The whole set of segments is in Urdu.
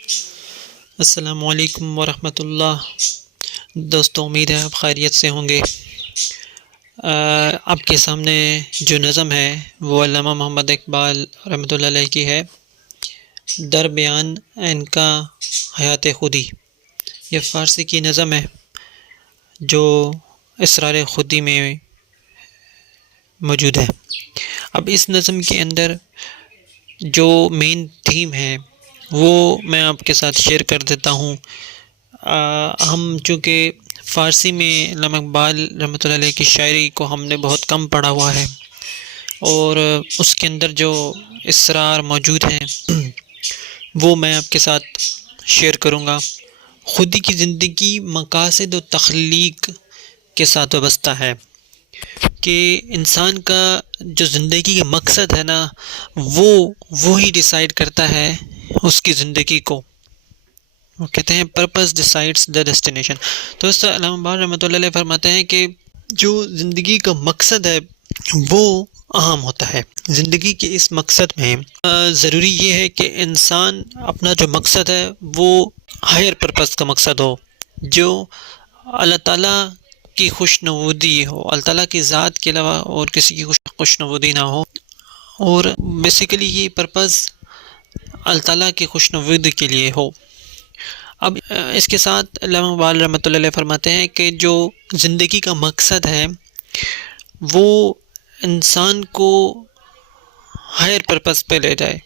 السلام علیکم ورحمۃ اللہ۔ دوستوں، امید ہے آپ خیریت سے ہوں گے۔ آپ کے سامنے جو نظم ہے وہ علامہ محمد اقبال رحمۃ اللہ علیہ کی ہے، در بیان ان کا حیات خودی۔ یہ فارسی کی نظم ہے جو اسرار خودی میں موجود ہے۔ اب اس نظم کے اندر جو مین تھیم ہے وہ میں آپ کے ساتھ شیئر کر دیتا ہوں۔ ہم چونکہ فارسی میں علامہ اقبال رحمۃ اللہ علیہ کی شاعری کو ہم نے بہت کم پڑھا ہوا ہے، اور اس کے اندر جو اسرار موجود ہیں وہ میں آپ کے ساتھ شیئر کروں گا۔ خودی کی زندگی مقاصد و تخلیق کے ساتھ وابستہ ہے کہ انسان کا جو زندگی کا مقصد ہے نا، وہی ڈیسائیڈ کرتا ہے اس کی زندگی کو۔ وہ کہتے ہیں پرپز ڈیسائیڈس دا ڈیسٹینیشن۔ تو اس طرح علامہ اقبال رحمۃ اللہ علیہ فرماتے ہیں کہ جو زندگی کا مقصد ہے وہ اہم ہوتا ہے۔ زندگی کے اس مقصد میں ضروری یہ ہے کہ انسان اپنا جو مقصد ہے وہ ہائر پرپز کا مقصد ہو، جو اللہ تعالیٰ کی خوش نودی ہو، اللہ تعالیٰ کی ذات کے علاوہ اور کسی کی خوش نودی نہ ہو، اور بیسیکلی یہ پرپز اللہ تعالیٰ کی خوش نودی کے لیے ہو۔ اب اس کے ساتھ علامہ اقبال رحمۃ اللہ علیہ فرماتے ہیں کہ جو زندگی کا مقصد ہے وہ انسان کو ہائر پرپز پہ لے جائے،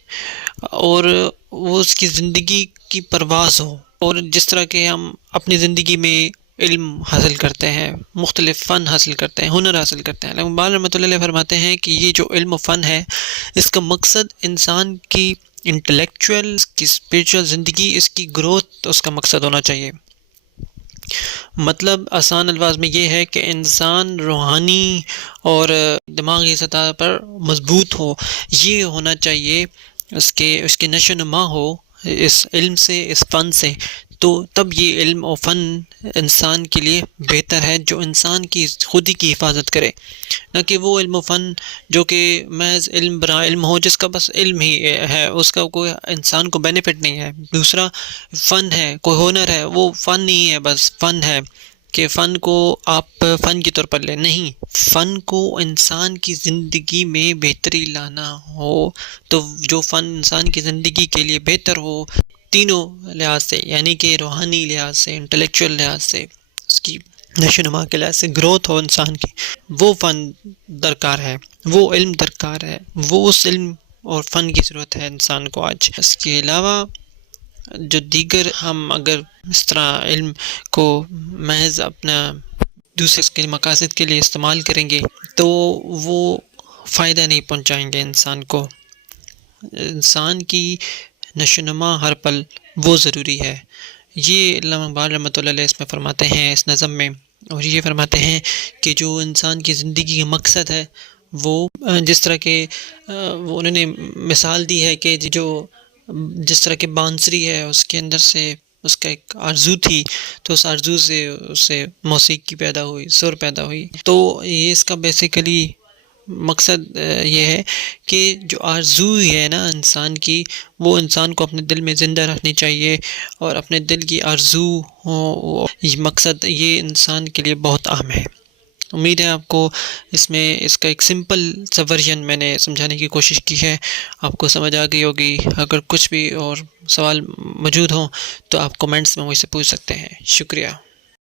اور وہ اس کی زندگی کی پرواز ہو۔ اور جس طرح کہ ہم اپنی زندگی میں علم حاصل کرتے ہیں، مختلف فن حاصل کرتے ہیں، ہنر حاصل کرتے ہیں، علامہ اقبال رحمۃ اللہ علیہ فرماتے ہیں کہ یہ جو علم و فن ہے اس کا مقصد انسان کی انٹلیکچوئل، اس کی اسپریچول زندگی، اس کی گروتھ اس کا مقصد ہونا چاہیے۔ مطلب آسان الفاظ میں یہ ہے کہ انسان روحانی اور دماغی سطح پر مضبوط ہو، یہ ہونا چاہیے، اس کے نشو و نما ہو اس علم سے، اس فن سے، تو تب یہ علم و فن انسان کے لیے بہتر ہے، جو انسان کی خودی کی حفاظت کرے، نہ کہ وہ علم و فن جو کہ محض علم برا علم ہو، جس کا بس علم ہی ہے، اس کا کوئی انسان کو بینیفٹ نہیں ہے۔ دوسرا فن ہے، کوئی ہنر ہے، وہ فن نہیں ہے، بس فن ہے کہ فن کو آپ فن کی طور پر لیں، نہیں، فن کو انسان کی زندگی میں بہتری لانا ہو، تو جو فن انسان کی زندگی کے لیے بہتر ہو تینوں لحاظ سے، یعنی کہ روحانی لحاظ سے، انٹلیکچوئل لحاظ سے، اس کی نشو و نما کے لحاظ سے گروتھ ہو انسان کی، وہ فن درکار ہے، وہ علم درکار ہے، وہ اس علم اور فن کی ضرورت ہے انسان کو آج۔ اس کے علاوہ جو دیگر ہم اگر اس طرح علم کو محض اپنا دوسرے کے مقاصد کے لیے استعمال کریں گے تو وہ فائدہ نہیں پہنچائیں گے انسان کو۔ انسان کی نشو و نما ہر پل وہ ضروری ہے۔ یہ علامہ اقبال رحمۃ اللہ علیہ اس میں فرماتے ہیں اس نظم میں، اور یہ فرماتے ہیں کہ جو انسان کی زندگی کا مقصد ہے وہ جس طرح کہ وہ انہوں نے مثال دی ہے کہ جس طرح کہ بانسری ہے، اس کے اندر سے اس کا ایک آرزو تھی، تو اس آرزو سے اسے موسیقی پیدا ہوئی، سر پیدا ہوئی۔ تو یہ اس کا بیسیکلی مقصد یہ ہے کہ جو آرزو ہے نا انسان کی، وہ انسان کو اپنے دل میں زندہ رکھنی چاہیے، اور اپنے دل کی آرزو یہ مقصد یہ انسان کے لیے بہت اہم ہے۔ امید ہے آپ کو اس میں اس کا ایک سمپل سا ورژن میں نے سمجھانے کی کوشش کی ہے، آپ کو سمجھ آ گئی ہوگی۔ اگر کچھ بھی اور سوال موجود ہوں تو آپ کومنٹس میں مجھ سے پوچھ سکتے ہیں۔ شکریہ۔